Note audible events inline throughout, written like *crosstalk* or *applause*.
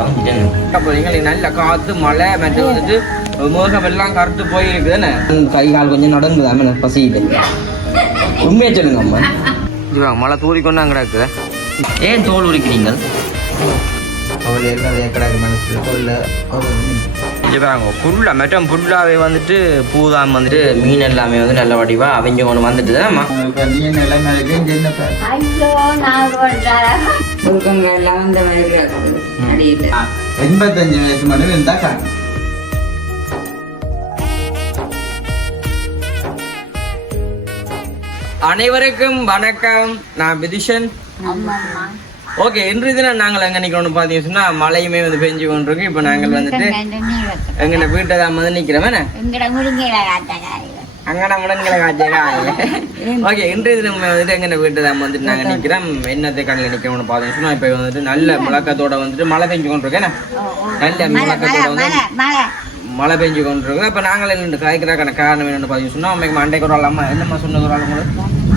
அப்போ நீங்கள் நல்ல காற்று மழை மற்ற வந்துட்டு முகம் எல்லாம் கருத்து போய் இருக்குதுன்னு கை கால் கொஞ்சம் நடந்துதா மேலே பசியுது உண்மையை சொல்லுங்க அம்மா. இது மழை தூரி கொண்டு அங்கே இருக்குது ஏன் தோல் உரிக்கிறீங்க? அவள் பாருங்க ஃபுல்லாக மெட்டம் ஃபுல்லாகவே வந்துட்டு பூதாம் வந்துட்டு மீன் எல்லாமே வந்து நல்ல வடிவாக அவங்க கொண்டு வந்துட்டு தானேம்மா எண்பத்தஞ்சு வயசு மட்டும் இருந்தா காணும் அனைவருக்கும் வணக்கம். நான் விதிஷன். அம்மா அம்மா ஓகே இன்று தினம் நாங்கள் எங்கே நிற்கிறோம்னு பார்த்தீங்கன்னு சொன்னால் மழையுமே வந்து பெஞ்சு கொண்டிருக்கு. இப்போ நாங்கள் வந்துட்டு எங்கட வீட்டை தான் வந்து காட்டாங்க அங்கன முடங்களை காய்ச்சா ஓகே இன்றைய தினம் வந்துட்டு எங்க வீட்டு தான் வந்துட்டு நாங்க நிக்கிறோம் என்னத்தை கண்ணில் நிக்கிறோம்னு பார்த்தோம் சொன்னா இப்போ வந்துட்டு நல்ல முழக்கத்தோட வந்துட்டு மழை பெஞ்சு கொண்டிருக்கேன் நல்ல முழக்கத்தோட வந்து மழை பெஞ்சு கொண்டிருக்கு அப்ப நாங்கள் என்ன காய்க்கிறக்கான காரணம் என்னன்னு பார்த்தீங்கன்னு சொன்னா அம்மைக்கு ஒரு ஆள் அம்மா என்னம்மா சொன்னது ஒரு ஆள்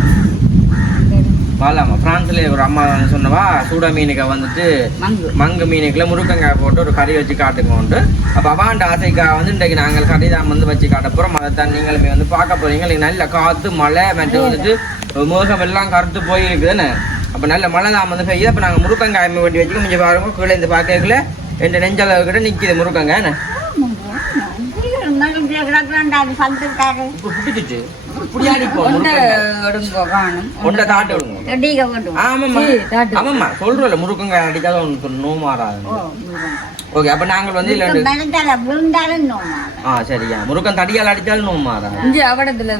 வாழாமா பிரான்ஸ்ல ஒரு அம்மா சொன்னவா சூட மீனுக்கு வந்துட்டு மங்கு. மீனுக்குள்ள முருக்கங்காய் போட்டு ஒரு கறி வச்சு காட்டுக்கோண்டு அப்போ அவாண்ட ஆசைக்காக வந்து இன்றைக்கு நாங்கள் கறி தான் வந்து வச்சு காட்ட போகிறோம் அதைத்தான் நீங்களுமே வந்து பார்க்க போறீங்க. இன்னைக்கு நல்ல காற்று மழை மற்ற வந்துட்டு முகம் எல்லாம் கருத்து போயிருக்குதுன்னு அப்போ நல்ல மழை தான் வந்து பெய்யுது. அப்போ நாங்கள் முருக்கங்காய் வெட்டி வச்சுக்க கொஞ்சம் பாருங்க கீழே இந்த பார்க்கல என் நெஞ்சளவு கிட்ட நிற்கிது முருக்கங்காய் என்ன புடியாடி போ ஒன்றை தாட்டு விடுங்க ஆமாம்மா ஆமாம்மா சொல்றோம்ல முருக்கங்காய் அடிக்காத ஒன்று நோமாறாது. ஓகே அப்போ நாங்கள் வந்து இல்லை ஆ சரியா. முருக்கன் தடியால் அடித்தாலும்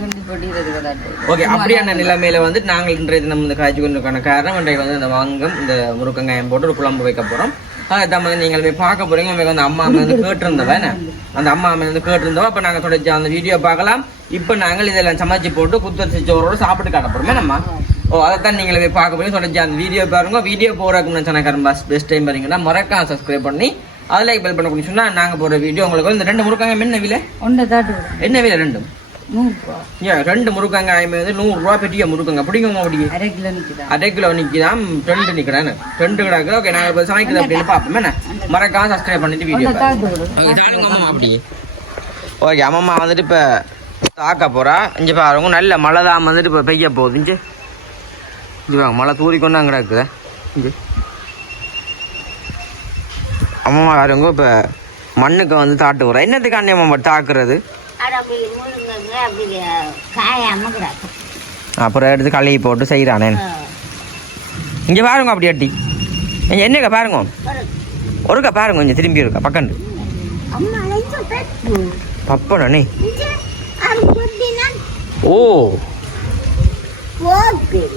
வந்து பொடிக்கிறது ஓகே அப்படியான நிலைமையில வந்து நாங்கள் இன்றைய தினம் இந்த காய்ச்சி கொண்டிருக்கான காரணம் இன்றைக்கு வந்து இந்த வாங்கம் இந்த முருக்கங்காயம் போட்டு ஒரு குழம்பு வைக்க போறோம். வந்து நீங்கள் போய் பார்க்க போறீங்க. உங்களுக்கு வந்து அம்மா வந்து கேட்டிருந்தவ அந்த அம்மா வந்து கேட்டிருந்தோம் அப்போ நாங்கள் தொடர்ச்சி அந்த வீடியோ பார்க்கலாம். இப்போ நாங்கள் இதெல்லாம் சமைச்சு போட்டு குத்தரிசி சோறோட சாப்பிட்டு காட்ட போறோமே நம்ம ஓ அதைத்தான் நீங்கள் போய் பார்க்க போறீங்க. தொடர்ச்சி அந்த வீடியோ பாருங்க. வீடியோ போறதுக்கு சேனல் பஸ் பெஸ்ட் டைம் பாருங்கன்னா மறக்காம சப்ஸ்கிரைப் பண்ணி அதில் பெல் பண்ண பண்ணி சொன்னா நாங்கள் போகிற வீடியோ உங்களுக்கு இந்த ரெண்டு முருக்கங்காயம் என்ன விலை? என்ன விலை? ரெண்டும் நூறுரூவா ஏன் ரெண்டு முருக்கங்காயம் வந்து நூறுரூவா பெட்டிய முருக்கங்க பிடிக்குங்க அப்படி? அரை கிலோ நிற்குதா அரை கிலோ நிற்கிதான் ரெண்டு நிற்கிறேன் ரெண்டு கிடக்கு. ஓகே நாங்கள் இப்போ சமைக்குது அப்படின்னு பார்ப்போம். என்ன? மறக்காம சப்ஸ்கிரைப் பண்ணிட்டு வீடியோ அப்படி. ஓகே அம்மம்மா வந்துட்டு இப்போ தாக்க போகிறா இங்கே பாருங்க நல்ல மழை தான் வந்துட்டு இப்போ பெய்ய போகுது. இங்கே. இது வாங்க மழை தூரி கொண்டு அங்கே இருக்குது இங்கே. அம்மம்மா பாருங்க இப்போ மண்ணுக்கு வந்து தாட்டு போகிறா என்னத்துக்கு அண்ணன் அம்மா தாக்குறது? அப்புறம் எடுத்து கழுவி போட்டு செய்கிறானே இங்கே பாருங்க அப்படி அட்டி. என்னக்கா பாருங்க? ஒருக்கா பாருங்க கொஞ்சம் திரும்பி இருக்கா பக்கண்டு. பப்பனே ஓ.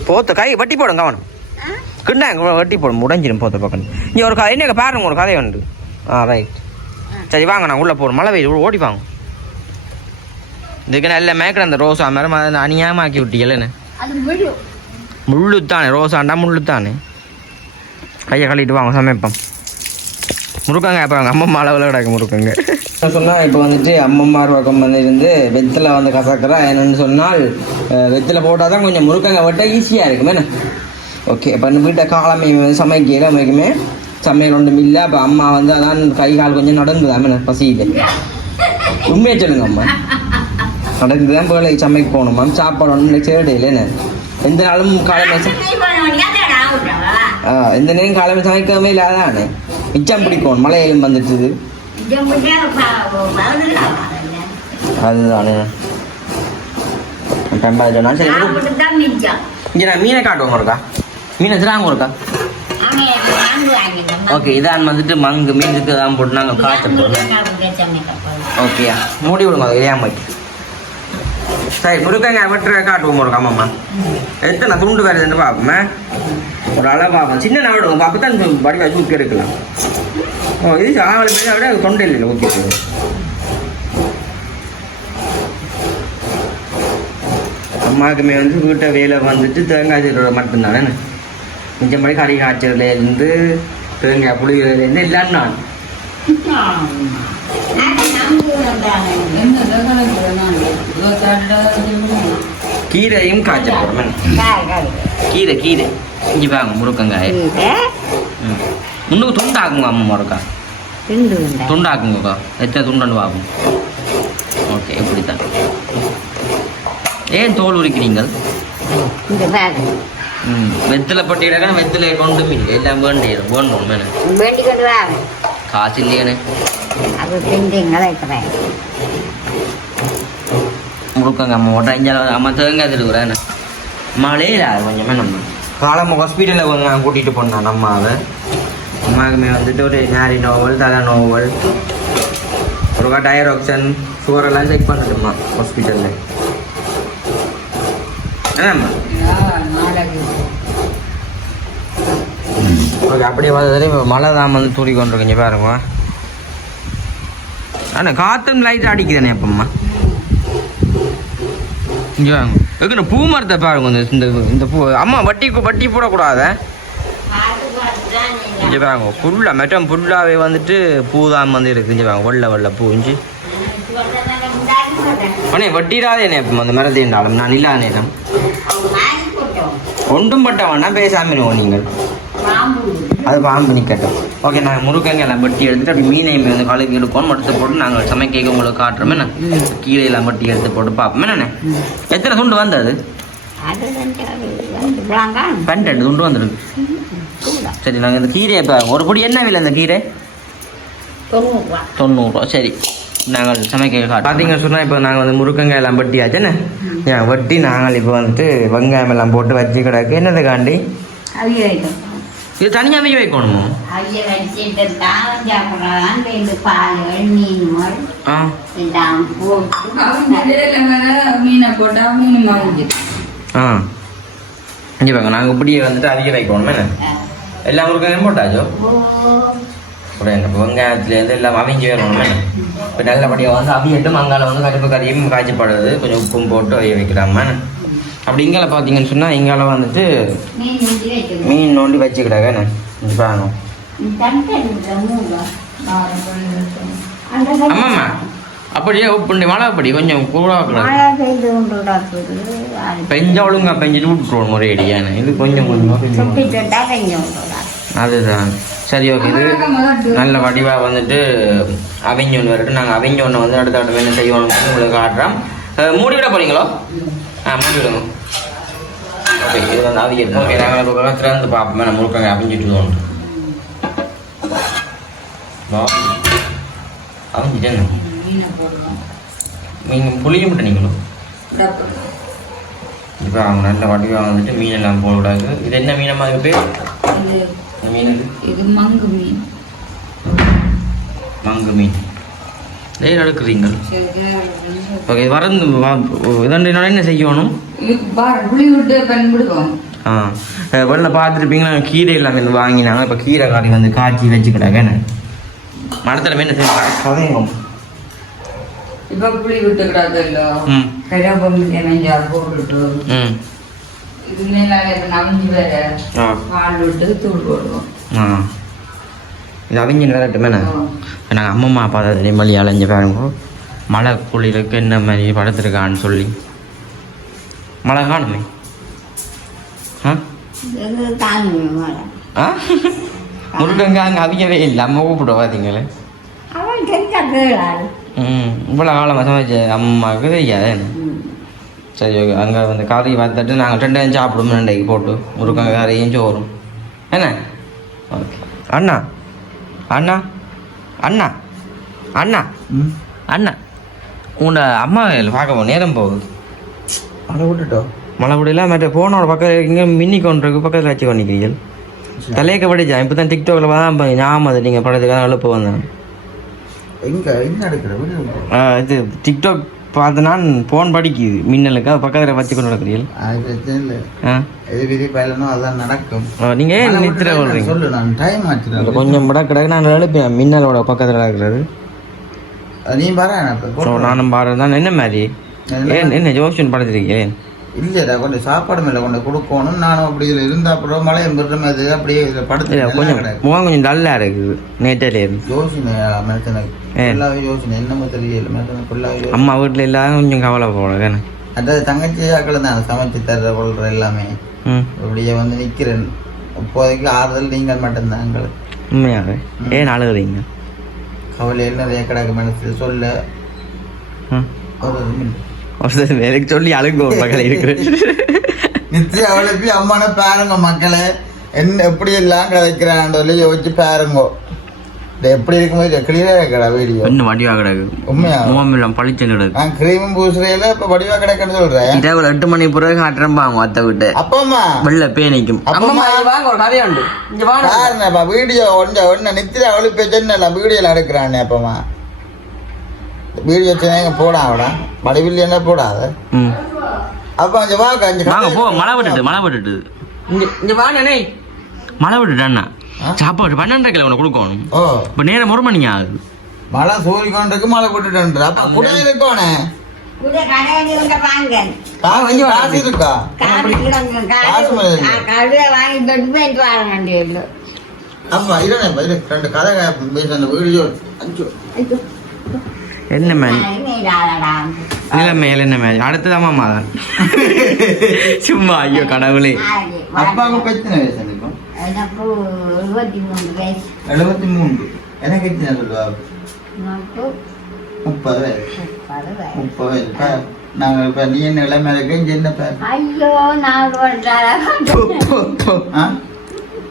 போத்த கை வட்டி போடும் கவனம். கிண்டா வட்டி போடும் உடஞ்சிடும் போத்த பக்கம் இங்கே ஒரு கதை என்னக்கா பாருங்க ஒரு கதை உண்டு. ஆ ரைட் சரி வாங்க நான் உள்ளே போகிறோம் மழை வெயில் ஓடி வாங்க. இதுக்கு நல்ல மேக்கட அந்த ரோஸா மரம் அதை அநியாயமாக்கி விட்டீங்கல்ல அது முள்ளு தானே ரோசாண்டா முள்ளு தானே கையை கழுவிட்டு வாங்க சமைப்போம். முருக்கங்க இப்போ அவங்க அம்மா அளவில் கிடக்கு முருக்கங்க சொன்னால் இப்போ வந்துட்டு அம்மம்மார் பக்கம் வந்து இருந்து வெத்தில் வந்து கசக்கிறா என்னென்னு சொன்னால் வெத்தில் போட்டால் தான் கொஞ்சம் முருக்கங்க விட்டால் ஈஸியாக இருக்கும் என்ன? ஓகே இப்போ இந்த வீட்டை காலமே வந்து சமைக்கல அமைக்குமே சமையல் ஒன்றும் இல்லை. அப்போ அம்மா வந்து அதான் கை கால் கொஞ்சம் நடந்துதான் பசியில் உண்மையை சொல்லுங்க அம்மா. நடந்து தான் போல சமைக்க போகணும். மேம் சாப்பாடு ஒன்றும் சேடையில் என்ன எந்த நாளும் காலமே ஆ, எந்த நேரம் காலமே சமைக்கவே இல்லாதானே மிச்சம் பிடிக்கும். மலையிலும் வந்துட்டுது. அதுதானே. கண்டா சொன்னா சரி இங்கே நான் மீனை காட்டுவோம் இருக்கா மீனை திராங்க இருக்கா ஓகே இதான் வந்துட்டு மங்கு. மீனுக்கு தான் போட்டு நாங்கள் காய்ச்ச போகிறோம் ஓகேயா? மூடி விடுங்க மாதிரி சரி முருங்கைக்காய் வெட்டுற காட்டுவோம் ஒரு அம்மாம்மா எத்தனை துண்டு வருதுன்னு பார்ப்போமே ஒரு அளவு பார்ப்போம் சின்ன நான் விடுவோம் அப்போ தான் வச்சு ஊற்றி எடுக்கலாம் ஓ இது ஆவலை பேரை விட தொண்டை இல்லை ஓகே அம்மாவுக்குமே வந்து வீட்டை வேலை வந்துட்டு தேங்காய் சீரோட மட்டும்தானே மிச்சம்படி கறி காய்ச்சதுலேருந்து தேங்காய் புளியிலேருந்து எல்லாம் நான் கீரையும் காய்ச்ச போகிறோம் கீரை கீரை. இஞ்சி வாங்க முருக்கங்காய் முன்னுக்கு துண்டாகுங்க அம்மா முருக்கா துண்டாக்குங்கக்கா. எத்தனை துண்டாண்டு பார்ப்போம். ஓகே இப்படித்தான். ஏன் தோல் உரிக்கிறீங்கள்? வெத்தில பட்டியடக்கா வெத்தில கொண்டு மீ- எல்லாம் வேண்டியது வேணும். வேண்டி கொண்டு வா. காசு இல்லையானே அது திண்டிங்களை இருக்கிறேன் முழுக்கங்க அம்மா. ஓட்டா இங்கே அம்மா தேங்காய் திருக்குறேன் மழையில் அது கொஞ்சமே நம்ம காலம் ஹாஸ்பிட்டலில் நான் கூட்டிகிட்டு போனேன் நம்ம அதை அம்மாவுக்குமே வந்துட்டு ஒரு நாரி நோவல் தலை நோவல் ஒருக்கா டயர் ஆக்சன் சுகர் எல்லாம் செக் பண்ணிட்டுமா ஹாஸ்பிட்டலில் என்னம்மா ஓகே அப்படியே பார்த்தது இப்போ மழை தான் வந்து தூரி கொண்டிருக்கீங்க பாருங்க. ஆனால் காற்றும் லைட் அடிக்குதுண்ணே எப்பம்மா இங்கே வாங்க. எதுக்கு பூ மரத்தை பாருங்க இந்த இந்த இந்த பூ. அம்மா வட்டி வட்டி போடக்கூடாத. இங்கே பாருங்க ஃபுல்லாக மெட்டம் ஃபுல்லாகவே வந்துட்டு பூ தான் வந்து இருக்குது இங்கே பாருங்க வெள்ளை வெள்ளை பூ இஞ்சி. அண்ணே வட்டிடாதே என்ன அந்த மரத்தை இருந்தாலும் நான் இல்லாதேனம் ஒன்றும் பட்ட வேணாம் பேசாமல் நீங்கள் அது பாம்பு நிற்கட்டும் ஓகே நாங்கள் முருகங்க எல்லாம் வெட்டி எடுத்துட்டு அப்படி மீனையும் வந்து கழுவி எடுக்கணும் மடுத்து போட்டு நாங்கள் சமைக்க உங்களுக்கு காட்டுறோம். என்ன? கீழே எல்லாம் வெட்டி எடுத்து போட்டு பார்ப்போம். என்னண்ணே எத்தனை துண்டு வந்தது அது? வந்து வந்து பன்னெண்டு துண்டு வந்துருக்கு சரி நாங்கள் இந்த கீரையை இப்போ ஒரு பொடி என்ன விலை இந்த கீரை? தொண்ணூறுரூவா தொண்ணூறுரூவா சரி நாங்கள் சமைக்க காட்டு பார்த்தீங்க சொன்னால் இப்போ நாங்கள் வந்து முருக்கங்காய் எல்லாம் வட்டி என்ன? ஏன் வெட்டி நாங்கள் இப்போ வந்துட்டு வெங்காயம் எல்லாம் போட்டு வச்சு கிடக்கு. என்னதுக்காண்டி காண்டி? இது தனியாக வைக்க வைக்கணுமோ ஆ. எல்லாம் இங்கே பாங்க நாங்கள் இப்படியே வந்துட்டு அதிக வைக்கணும் என்ன? எல்லா முருங்கையும் போட்டாச்சோ? வெங்காயத்துலேருந்து எல்லாம் அவிஞ்சு வரணும் இப்போ நல்லபடியாக வந்து அவியட்டும் மங்கால வந்து கருப்பு கறியும் காய்ச்சப்படுது கொஞ்சம் உப்பும் போட்டு வைக்கிறாம அப்படி இங்கால பார்த்தீங்கன்னு சொன்னால் இங்கால வந்துட்டு மீன் நோண்டி வச்சுக்கிட்டாங்க என்ன? பாருங்க. ஆமாம்மா அப்படியே உப்பு மழை அப்படி கொஞ்சம் கூட வைக்கலாம் மழை பெய்து கொண்டு கிடக்குது அது பெஞ்சா ஒழுங்கா பெஞ்சிட்டு விட்டுருவோம் ஒரே அடியான இது கொஞ்சம் கொஞ்சமாக அதுதான். சரி ஓகே இது நல்ல வடிவாக வந்துட்டு அவிஞ்சொன்று வரட்டும். நாங்கள் அவிஞ்சொன்று வந்து அடுத்த அடுத்த என்ன செய்வோம்னு உங்களுக்கு காட்டுறோம். மூடி விட போறீங்களோ? ஆ மூடி விடுங்க. ஓகே இது வந்து அவியல் ஓகே நாங்கள் இப்போ பக்கம் திறந்து பார்ப்போம் நம்ம முழுக்காங்க அவிஞ்சிட்டு தோணும் அவிஞ்சிட்டேன்னு மீனை புளிய மட்டும் நீங்களும் இப்போ அவங்க நல்ல வடிவாக வந்துட்டு மீன் எல்லாம் போடாது இது என்ன மீனம்மா அதுக்கு பேர் மீன் இது? மங்கு மீன் மங்கு மீன் நேர் அடுக்குறீங்க ஓகே வரந்து இதண்டு என்ன செய்யணும் வெளில பார்த்துருப்பீங்களா? கீரை எல்லாமே வாங்கினாங்க. இப்போ கீரை காரி வந்து காய்ச்சி வச்சுக்கிட்டாங்க. என்ன? மரத்தில் என்ன சதயம் இப்ப புளி விட்டு கிடாதல்ல ம். கருவேப்பிலை வெஞ்சால் போட்டுட்டு இது அவிஞ்சு நடக்கட்டுமே நாங்கள் அம்மம்மா பார்த்தா நெம்மலி அலைஞ்சு பாருங்க. மழை குளிருக்கு என்ன மாதிரி படுத்துருக்கான்னு சொல்லி. மழை காணுமே ஆ இது தாங்க மழை ஆ முருகங்க அங்கே அவியவே இல்லை அம்மா கூப்பிட பார்த்தீங்களே அவன் தெரிஞ்சா கேளாது ம் இவ்வளோ காலமாக சமைச்ச அம்மாவுக்கு தெரியாது என்ன? சரி ஓகே அங்கே வந்து கறி பார்த்துட்டு நாங்கள் ரெண்டு அஞ்சு சாப்பிடுவோம் ரெண்டைக்கு போட்டு முருகங்க கறியும் சோறும் என்ன ஓகே அண்ணா அண்ணா அண்ணா அண்ணா அண்ணா உன்னோட அம்மா பார்க்க நேரம் போகுது அதை விட்டுட்டோம் மழை விடலாம் மற்ற ஃபோனோட பக்கத்தில் இங்கே மின்னி கொண்டிருக்கு பக்கத்தில் வச்சு பண்ணிக்கிறீங்க தலையக்க படிச்சா இப்போ தான் டிக்டாக்ல தான் ஞாபகம் அது நீங்கள் படத்துக்காக எழுப்ப வந்தேன் எங்க என்ன எடுக்கிற இது டிக்டாக் பார்த்து நான் ஃபோன் படிக்குது மின்னலுக்கு அது பக்கத்தில் வச்சு கொண்டு நடக்கிறீர்கள். அதான் நடக்கும். ஆ, நீங்க ஏன் நித்திர விட்டுட்டு கொள்றீங்க? சொல்லு நான் டைம் இங்க ஆச்சுடா கொஞ்சம் விட கிடக்கு நான் எழுப்பேன் மின்னலோட பக்கத்தில் நடக்கிறது. நீ ஸோ நானும் பாடுறது தான் என்ன மாதிரி? ஏன் என்ன ஜோஷன் படுத்துருக்கேன் இல்லைடா கொஞ்சம் சாப்பாடு மேலே கொண்டு கொடுக்கணும் நானும் அப்படி இதில் இருந்தா அப்புறம் மழையும் பெற மாதிரி அப்படியே இதில் படுத்து கொஞ்சம். முகம் கொஞ்சம் டல்லாக இருக்குது நேற்றிலே. இருந்து யோசனை மனுஷனுக்கு ஏன்? ஃபுல்லாகவே யோசனை. என்னமோ தெரியல மனுஷனுக்கு ஃபுல்லாகவே. அம்மா வீட்டில் இல்லாத கொஞ்சம் கவலை தானே அதாவது தங்கச்சி ஆக்கள் தான் சமைச்சு தர்ற கொள்ற எல்லாமே. ம். அப்படியே வந்து நிற்கிறேன் இப்போதைக்கு ஆறுதல் நீங்கள் மட்டும்தான் எங்களுக்கு. உண்மையாக ஏன் அழுகுறீங்க? கவலையில் நிறைய கிடக்கு மனசில். சொல்ல. ஒரு எனக்கு சொல்லி அழுங்க மகள் இருக்கு. நிச்சயம் அவளை போய் அம்மான பாருங்க மக்களே. என்ன எப்படி எல்லாம் கதைக்கிறான்னு சொல்லி யோசிச்சு பாருங்க. இது எப்படி இருக்கும்போது கிளியராக இருக்கடா வீடியோ இன்னும் வடிவா கிடக்கு. உண்மையா? முகம் பளிச்சு கிடக்கு. நான் கிரீமும் பூசுறையில இப்ப வடிவா கிடக்குன்னு சொல்றேன் இரவு எட்டு மணி பிறகு காட்டுறம்பாங்க அத்தை விட்டு. அப்பம்மா. வெள்ள பேனிக்கும் அப்பம்மா. அம்மா இங்க வாங்க ஒரு கதையா உண்டு. இங்க வாங்க. வீடியோ ஒன்றை ஒன்று நித்திர அவளு பேச்சல வீடியோல எடுக்கிறானே அப்பம்மா. வீடியோ சேனங்க போடாவடா வடிவில் என்ன போடாத. ம். அப்ப அஞ்சு வா அஞ்சு வாங்க போ. மழை விட்டுட்டு மழை விட்டுட்டு. இங்க இங்க வாங்க மழை விட்டுட்டு அண்ணா. ஆ? சாப்பாடு பன்னெண்டரை கிலோ உனக்கு கொடுக்கணும். ஓ. இப்போ நேரம் ஒரு மணிங்க ஆகுது. மழை சூழி கொண்டிருக்கு மழை போட்டுட்டு அப்ப கூட இருக்கோனே காசு காசு இருக்கா? காசு கிடங்க காசு மேல இல்லை. கழுவை வாங்கி தொட்டு போயிட்டு வாங்க அப்பா இருண்ணே இரு ரெண்டு கதை வீடியோ. அஞ்சு என்ன மேம் வேண்டாம் இல்ல மேல என்ன மேம் அடுத்தது அம்மா தான் சும்மா ஐயோ கடவுளே. அப்பாவுக்கு பிரச்சனை வயசு இப்போ எனக்கு இருபத்தி மூணு வயசு. எழுபத்தி மூன்று. எனக்கு எத்தனை சொல்லுவா? முப்பது வயசு. முப்பது வயசு. நாங்கள் இப்போ நீ என்ன இளமை இருக்க இங்கே என்ன பார் ஐயோ நான்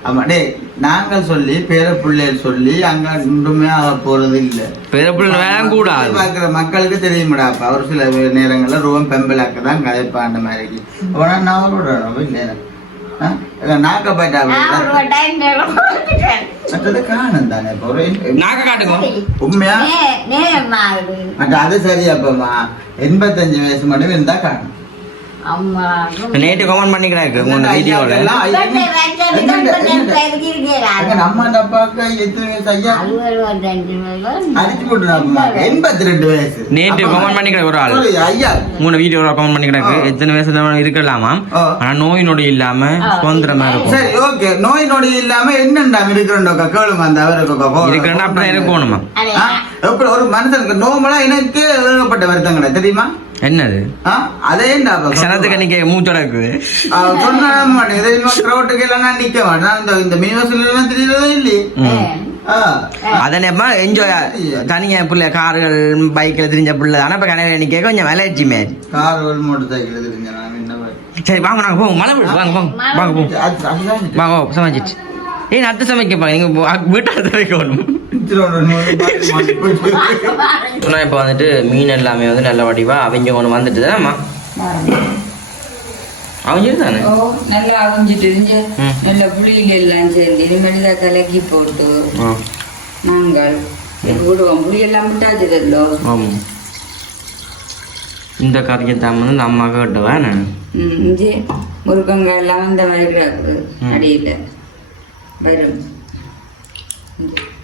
ஆமா டேய் நாங்கள் சொல்லி பேர பிள்ளைகள் சொல்லி அங்க ஒன்றுமே ஆக போறது இல்லை. பிறப்புல வேலை கூடாது. பார்க்குற மக்களுக்கு தெரியுமாடா அப்ப ஒரு சில நேரங்கள்ல ரூபம் பெம்பலாக்க தான் கதைப்பான் அந்த மாதிரி உடனே நான் விடுறேன் இல்லை நாக்க உண்மையா? நேரம் அது சரி அப்பமா. எண்பத்தஞ்சு வயசு மட்டும் இருந்தா காணும். நேற்று கமெண்ட் பண்ணிக்கிறாங்க உங்க? எங்க நம்ம அந்த அப்பாவுக்கு எத்தனை வயசு ஐயா? அடிச்சு போட்டுறாங்க எண்பத்தி ரெண்டு வயசு. நேற்று கமெண்ட் பண்ணிக்கிற ஒரு ஆள். ஐயா. மூணு வீடியோல கமெண்ட் பண்ணிக்கிறாங்க. எத்தனை வயசுல இருக்கலாமா. ஆனா நோய் நொடி இல்லாம சுதந்திரமா இருக்கும். சரி ஓகே. நோய் நொடி இல்லாம என்னண்டா இருக்கிறோம் கேளுங்க அந்த அவருக்கு இருக்கிறேன்னா அப்படிதான் இருக்கணுமா? எப்படி ஒரு மனுஷனுக்கு நோமலா எனக்கு ஏகப்பட்ட வருத்தங்கடா தெரியுமா? என்னது? அப்ப. சனத்துக்கு அன்னைக்கு மூச்சோட இருக்குது. சொன்னா மாட்டேன். நான் நிக்க மாட்டேன். இந்த இந்த மினிவர்சல் எல்லாம் தெரியறதே இல்லையே. அதனப்பா என்ஜாய் தனியா பிள்ளை கார்கள் பைக்ல தெரிஞ்ச பிள்ளை தானே இப்ப கனவு நிக்க கொஞ்சம் விளையாட்சி மாதிரி கார் மோட்டர் சைக்கிள் தெரிஞ்ச சரி வாங்க நாங்க போவோம். மழை விடு வாங்க வாங்க வாங்க அது- அதுதான் வாங்க ஓ, சமைச்சிட்டு. ஏய் அத்தை சமைக்கப்பா நீங்க வீட்டால் சமைக்கணும் *laughs* சொன்னா இப்போ வந்துட்டு மீன் எல்லாமே வந்து நல்ல வடிவா அவங்க ஒன்று வந்துட்டு தானே? நல்லா அவிஞ்சிட்டு. நல்ல புளியில எல்லாம் சேர்ந்து தான் கலக்கி போட்டு நாங்கள் விடுவோம் புளி எல்லாம் விட்டாச்சுதல்லோ இந்த கறியை தான் வந்து இந்த அம்மா கேட்டுவேன் நான் ம், இஞ்சி முருங்கங்காய் எல்லாம் இந்த மாதிரி கிடக்குது ம். அடியில். வரும். இஞ்சி. இது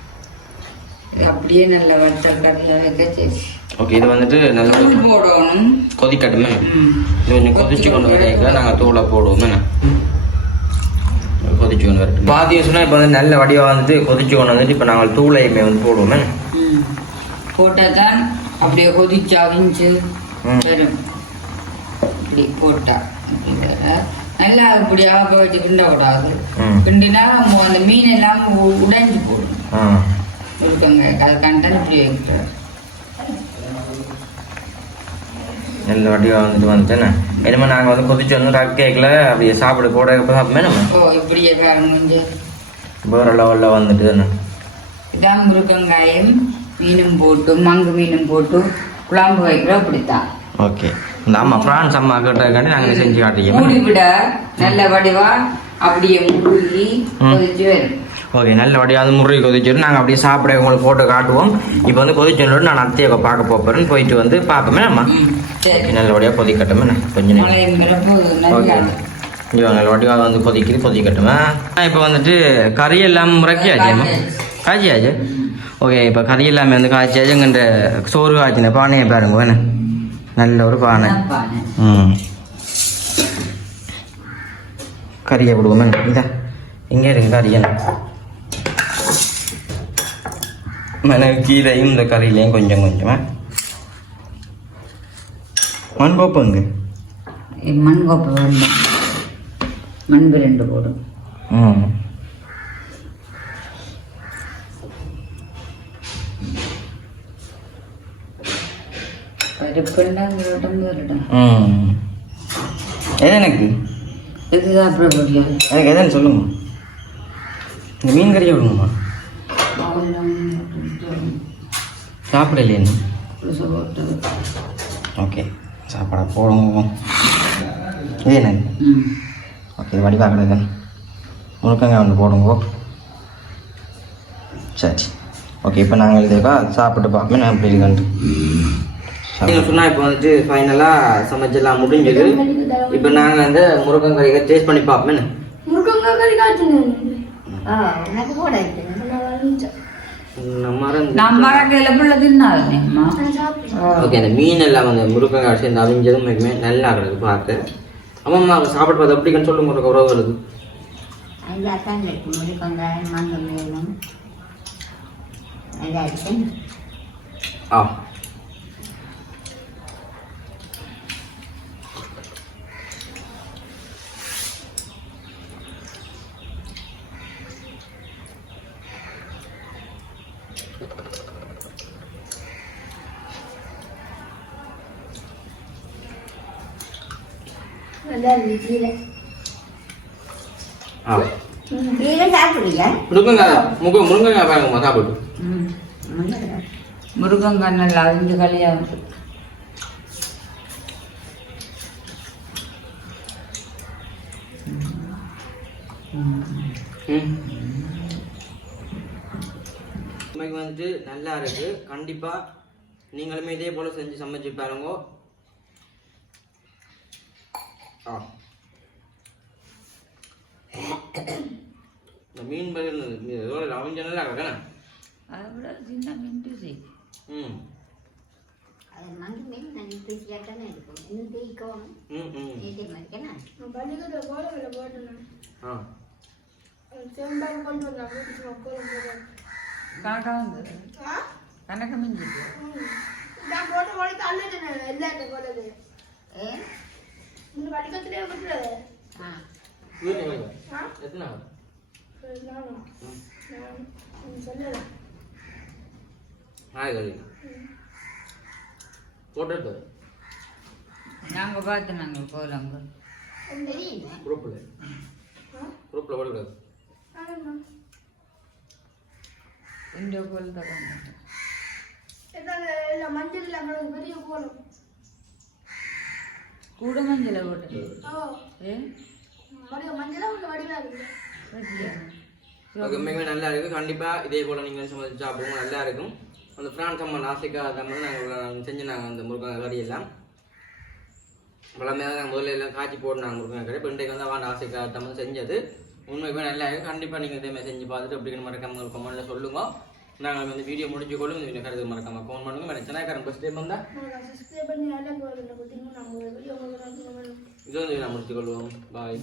அப்படியே நல்ல வத்தல் வைக்க சரி. ஓகே இது வந்துட்டு நல்ல தூள் போடணும். கொதிக்கட்டுமே? ம். இது கொஞ்சம் கொதிச்சு கொண்டு வரீங்களா நாங்கள் தூளை போடுவோம் என்ன? கொதிச்சு கொண்டு வரட்டும். பாதி சொன்னால் இப்போ வந்து நல்ல வடிவா வந்துட்டு கொதிச்சு கொண்டு வந்துட்டு இப்போ நாங்கள் தூளையுமே வந்து போடுவோம். போட்டால் தான் அப்படியே கொதிச்சு அவிஞ்சு ம். வரும். இப்படி போட்டா இப்படி வர. நல்லா இப்படி ஆக வச்சு கிண்ட கூடாது ம். கிண்டினா அந்த மீன் எல்லாம் உடைஞ்சு போடும். ஆ இருக்காங்க அது கண்டால் இப்படி வைக்கிறார் நல்ல வடிவா வந்துட்டு வந்துட்டேன்னு? என்னமோ நாங்கள் வந்து கொதிச்சு வந்து கேக்கில். அப்படியே சாப்பிட போட இப்போ சாப்பிடுமே நம்ம? ஓ இப்படியே கொஞ்சம் வேறு லெவலில் வந்துட்டு தானே இதான் முருங்கங்காயம் மீனும் போட்டு மங்கு மீனும் போட்டு குழம்பு வைக்கிறோம் இப்படித்தான் ஓகே. இந்த அம்மா ஃப்ரான்ஸ் அம்மா கிட்டக்காண்டி நாங்கள் செஞ்சு மூடி காட்டிக்கோம் விட நல்ல வடிவா அப்படியே முருகி ம். கொதிச்சு வரும். ஓகே நல்ல வடிவா வந்து முருகை கொதிச்சிட்டு நாங்கள் அப்படியே சாப்பிட உங்களுக்கு போட்டு காட்டுவோம். இப்போ வந்து கொதிச்சோன்னு நான் அத்தையை பார்க்க போகிறேன் போயிட்டு வந்து பார்ப்போமே நம்ம ம், சரி. நல்ல வடிவா கொதிக்கட்டுமே என்ன கொஞ்ச நேரம். ஓகே இவங்க நல்ல வடிவா. வந்து கொதிக்குது கொதிக்கட்டுமே. இப்போ வந்துட்டு கறி எல்லாம் முறைக்கியாச்சேம்மா காய்ச்சியாச்சு ஓகே இப்போ கறி எல்லாமே வந்து காய்ச்சியாச்சு எங்கள்கிட்ட சோறு காய்ச்சின பானையை பாருங்க என்ன நல்ல ஒரு பானை. ம். கறியை விடுவோமே இதா இங்கே இருக்கு கறியன் மிளகு கீரையும் இந்த கறியிலையும் கொஞ்சம் கொஞ்சமாக மண் கோப்பங்க மண் கோப்பம் வேண்டாம் மண் ரெண்டு போடும் ம் எனக்கு இதுதான் எனக்கு எதுன்னு இந்த மீன் கறியை விடுங்கம்மா சாப்பிடலையே இன்னும். ஓகே சாப்பாடை போடுங்க இது என்ன? ம் ஓகே இது வடிவாக கிடக்கு. முழுக்கங்க ஒன்று போடுங்க. சரி ஓகே இப்போ நாங்கள் இதுக்கா சாப்பிட்டு பார்ப்போம் நான் எப்படி இருக்குன்ட்டு. நீங்கள் சொன்னால் இப்போ வந்துட்டு ஃபைனலாக சமைச்செல்லாம் முடிஞ்சது. இப்போ நாங்கள் வந்து முருங்கங்கறியை டேஸ்ட் பண்ணி பார்ப்போம் ஆ எனக்கு கூட நம்ம நம்ம கையில பிள்ளை தின்னாதுமா ஓகே அந்த மீன் எல்லாம் அந்த முருங்கங்காய் சேர்ந்து அவிஞ்சதும் நல்லா கிடக்கு பார்க்க அம்மா சாப்பிட்டு பார்த்து எப்படின்னு சொல்லுங்க ஒரு உறவு வருது. நல்லா இருக்கு இருக்கு ஆ முருங்கங்காய் முக முருங்கங்காய் பாருங்கம்மா சாப்பிட்டு ம் முருகங்காய் நல்லா அரிஞ்சு களியாக ம் இன்னைக்கு வந்துட்டு நல்லா இருக்கு கண்டிப்பா நீங்களுமே இதே போல செஞ்சு சமைச்சு பாருங்க ஆ. இந்த மீன் பதில் ஏதோ அவங்க நல்லா இருக்கேன் அதை விட சின்ன மின்ட்டு செய் ம். அது மங்க மீன் நான் தானே இருக்கும். இன்னும் தூக்கணும் ம் ம். இதே மாதிரிக்கேனா ஆ. கணக்கா வந்து? கணக்கு மிஞ்சிட்டு ஏ ஆ வீட்டு எங்க? எத்தனை ஆள்? நாளைக்கு வருவீங்க. போட்டோ எடுத்து வை. நாங்கள் பார்த்து நாங்கள் போகலாங்க தெரியுமே குரூப்ல குரூப்ல போடக்கூடாது இந்த கோல் தான். கூட மஞ்சளை போட்டு ஓகே நல்லா இருக்கு. கண்டிப்பா இதே போல நீங்க சமைச்சு சாப்பிடுங்க நல்லா இருக்கும். அந்த பிரான்ஸ் அம்மா நாசிக்கா தமிழ் நாங்கள் செஞ்சு நாங்கள் அந்த முருங்கை கறி எல்லாம். வளமையாக நாங்கள் முதல்ல எல்லாம் காய்ச்சி போட்டு முருங்கை கறி இப்போ இன்றைக்கு வந்து அவன் நாசிக்கா தமிழ் செஞ்சது. உண்மைக்குமே நல்லா இருக்கு. கண்டிப்பா நீங்க இதே மாதிரி செஞ்சு பார்த்துட்டு அப்படிங்கிற மறக்காம ஒரு கமெண்ட்ல சொல்லுங்க. நாங்கள் வந்து வீடியோ முடிஞ்சு கொள்ளும் இந்த வீடியோ கருத்து மறக்காம ஃபோன் பண்ணுங்க. மேடம் சென்னைக்காரன் ஃபஸ்ட் டைம் வந்தா இது வந்து நான் முடிச்சு கொள்வோம். பாய்